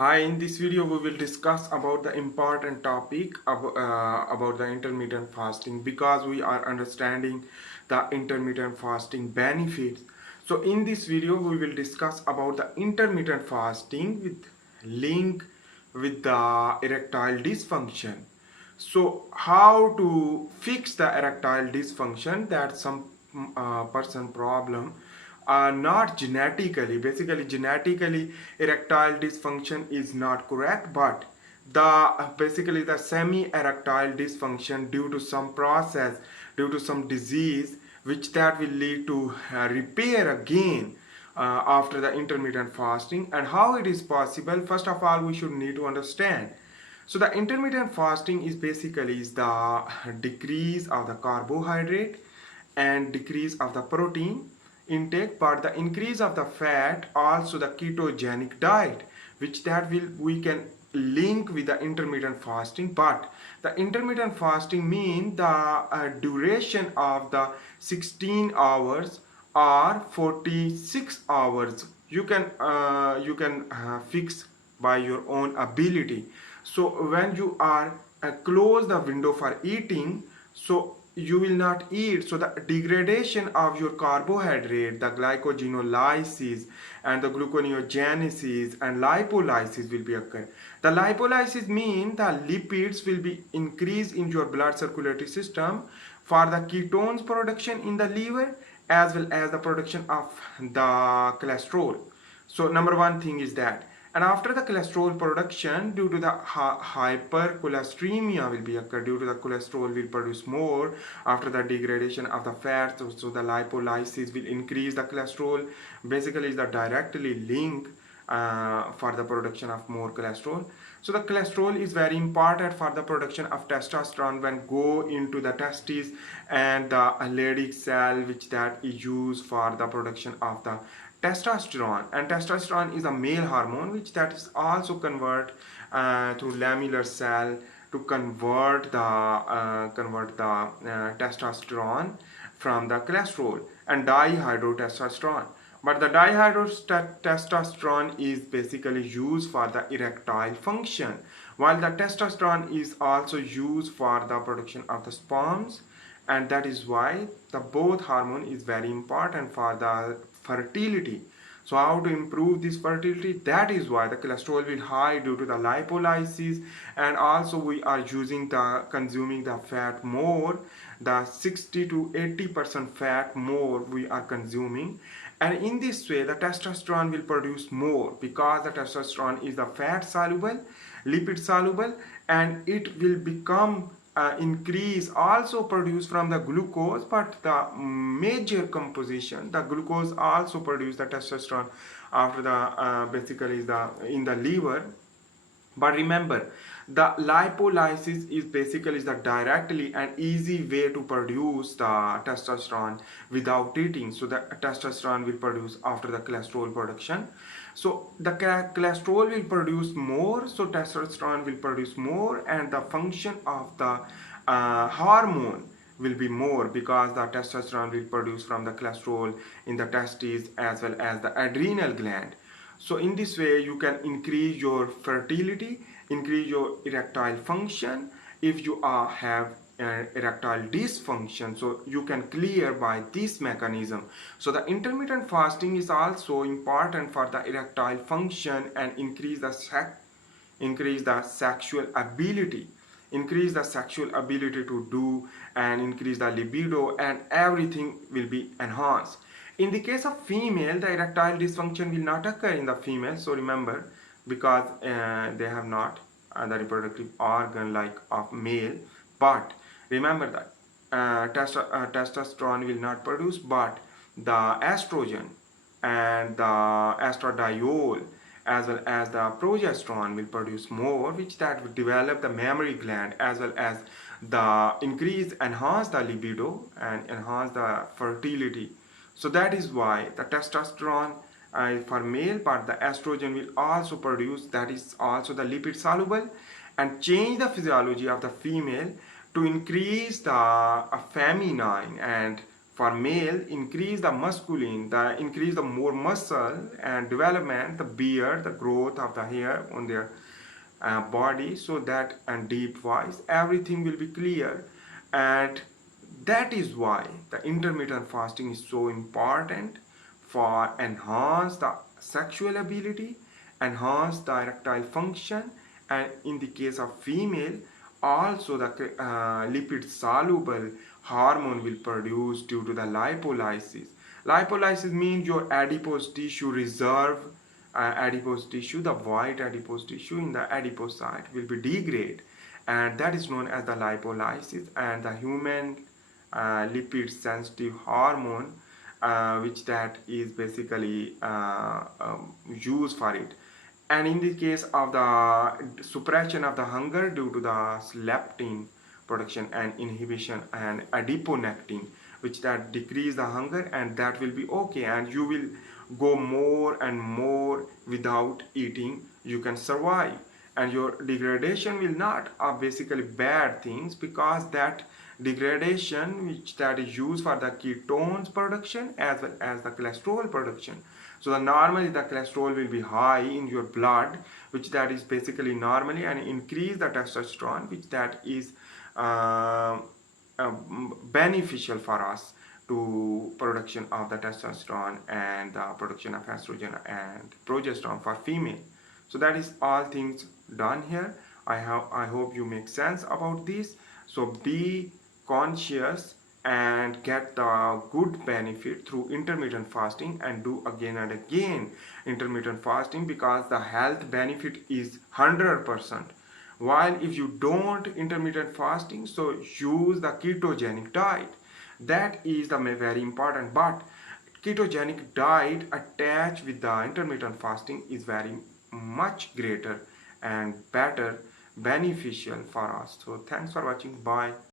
Hi, in this video we will discuss about the important topic about the intermittent fasting because we are understanding the intermittent fasting benefits. So in this video we will discuss about the intermittent fasting with link with the erectile dysfunction. So how to fix the erectile dysfunction, that some person problem not genetically. Basically genetically erectile dysfunction is not correct, but basically the semi erectile dysfunction due to some process, due to some disease, which that will lead to repair again after the intermittent fasting. And how it is possible, first of all we should need to understand. So the intermittent fasting is basically is the decrease of the carbohydrate and decrease of the protein intake, but the increase of the fat, also the ketogenic diet, which that will we can link with the intermittent fasting. But the intermittent fasting mean the duration of the 16 hours or 46 hours. You can fix by your own ability. So when you are close the window for eating, so you will not eat. So the degradation of your carbohydrate, the glycogenolysis and the gluconeogenesis and lipolysis will be occur. The lipolysis means the lipids will be increased in your blood circulatory system for the ketones production in the liver, as well as the production of the cholesterol. So number one thing is that. And after the cholesterol production, due to the hypercholesteremia will be occur, due to the cholesterol will produce more after the degradation of the fat. So the lipolysis will increase the cholesterol. Basically is the directly link for the production of more cholesterol. So the cholesterol is very important for the production of testosterone when go into the testes and the Leydig cell, which that is used for the production of the testosterone. And testosterone is a male hormone which that is also convert through lamellar cell to convert the testosterone from the cholesterol and dihydrotestosterone. But the dihydrotestosterone is basically used for the erectile function, while the testosterone is also used for the production of the sperms. And that is why the both hormone is very important for the fertility. So how to improve this fertility? That is why the cholesterol will high due to the lipolysis, and also we are using the consuming the fat more, the 60 to 80% fat more we are consuming. And in this way the testosterone will produce more, because the testosterone is the fat soluble, lipid soluble, and it will become increase also produced from the glucose. But the major composition, the glucose also produce the testosterone after the basically the in the liver. But remember, the lipolysis is basically the directly and easy way to produce the testosterone without eating. So the testosterone will produce after the cholesterol production. So the cholesterol will produce more, so testosterone will produce more, and the function of the hormone will be more, because the testosterone will produce from the cholesterol in the testes as well as the adrenal gland. So in this way you can increase your fertility, increase your erectile function. If you have erectile dysfunction, so you can clear by this mechanism. So the intermittent fasting is also important for the erectile function and increase the sexual ability, increase the sexual ability to do, and increase the libido, and everything will be enhanced. In the case of female, the erectile dysfunction will not occur in the female. So remember, because they have not the reproductive organ like of male. But remember that testosterone will not produce, but the estrogen and the estradiol as well as the progesterone will produce more, which that will develop the mammary gland as well as the enhance the libido and enhance the fertility. So that is why the testosterone for male, but the estrogen will also produce, that is also the lipid soluble, and change the physiology of the female to increase the feminine and For male, increase the masculine, increase the more muscle and development, the beard, the growth of the hair on their body, so that and deep voice, everything will be clear. And that is why the intermittent fasting is so important for enhance the sexual ability, enhance the erectile function, and in the case of female, also the lipid soluble hormone will produce due to the lipolysis. Lipolysis means your adipose tissue reserve, adipose tissue, the white adipose tissue in the adipose site will be degrade, and that is known as the lipolysis. And the human lipid sensitive hormone, which that is basically used for it. And in the case of the suppression of the hunger due to the leptin production and inhibition and adiponectin, which that decrease the hunger, and that will be okay, and you will go more and more without eating, you can survive, and your degradation will not are basically bad things, because that degradation which that is used for the ketones production as well as the cholesterol production. So normally the cholesterol will be high in your blood, which that is basically normally, and increase the testosterone, which that is uh, beneficial for us to production of the testosterone and the production of estrogen and progesterone for female. So that is all things done here. I hope you make sense about this. So be conscious and get the good benefit through intermittent fasting, and do again and again intermittent fasting, because the health benefit is 100%. While if you don't intermittent fasting, so use the ketogenic diet, that is the very important. But ketogenic diet attached with the intermittent fasting is very much greater and better beneficial for us. So thanks for watching. Bye.